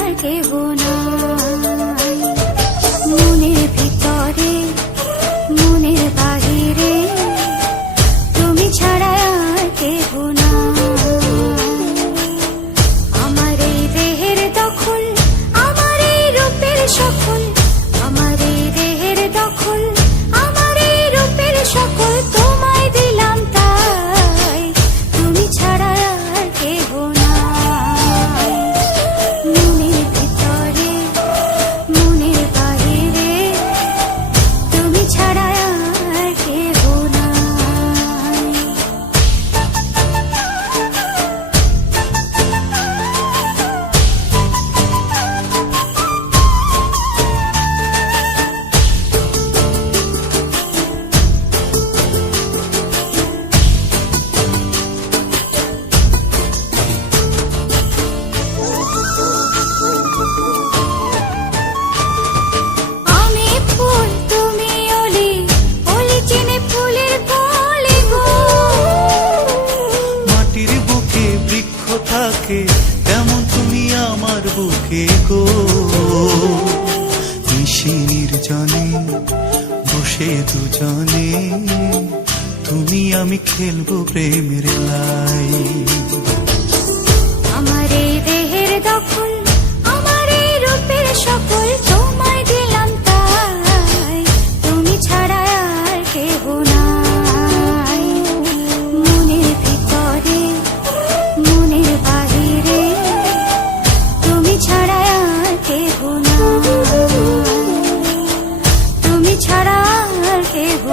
আর কেহ নাই। মনের ভিতরে মনের বাহিরে তুমি ছাড়া আর কেহ নাই। আমার এই দেহের দখল, আমার এই রূপের সকল, আমার এই দেহের দখল, আমার এই রূপের সকল তোমায় দিলাম তাই, তুমি ছাড়া আর কেহ নাই। মনের ভিতরে মনের বাহিরে তুমি ছাড়া আর কেহ নাই। আমি ফুল তুমি অলি, অলি চিনে ফুলের কলি গো। মাটির বুকে বৃক্ষ থাকে তেমন তুমি আমার বুকে গো। নিশি নির্জনে বসে দুজনে তুমি আমি খেলবো প্রেমের লাই। আমার এই দেহের দখল, আমার এই রূপের সকল তোমায় দিলাম তাই, তুমি ছাড়া আর কেহ নাই। মনের ভিতরে মনের বাহিরে তুমি ছাড়া আর কেহ নাই, তুমি ছাড়া আর কেহ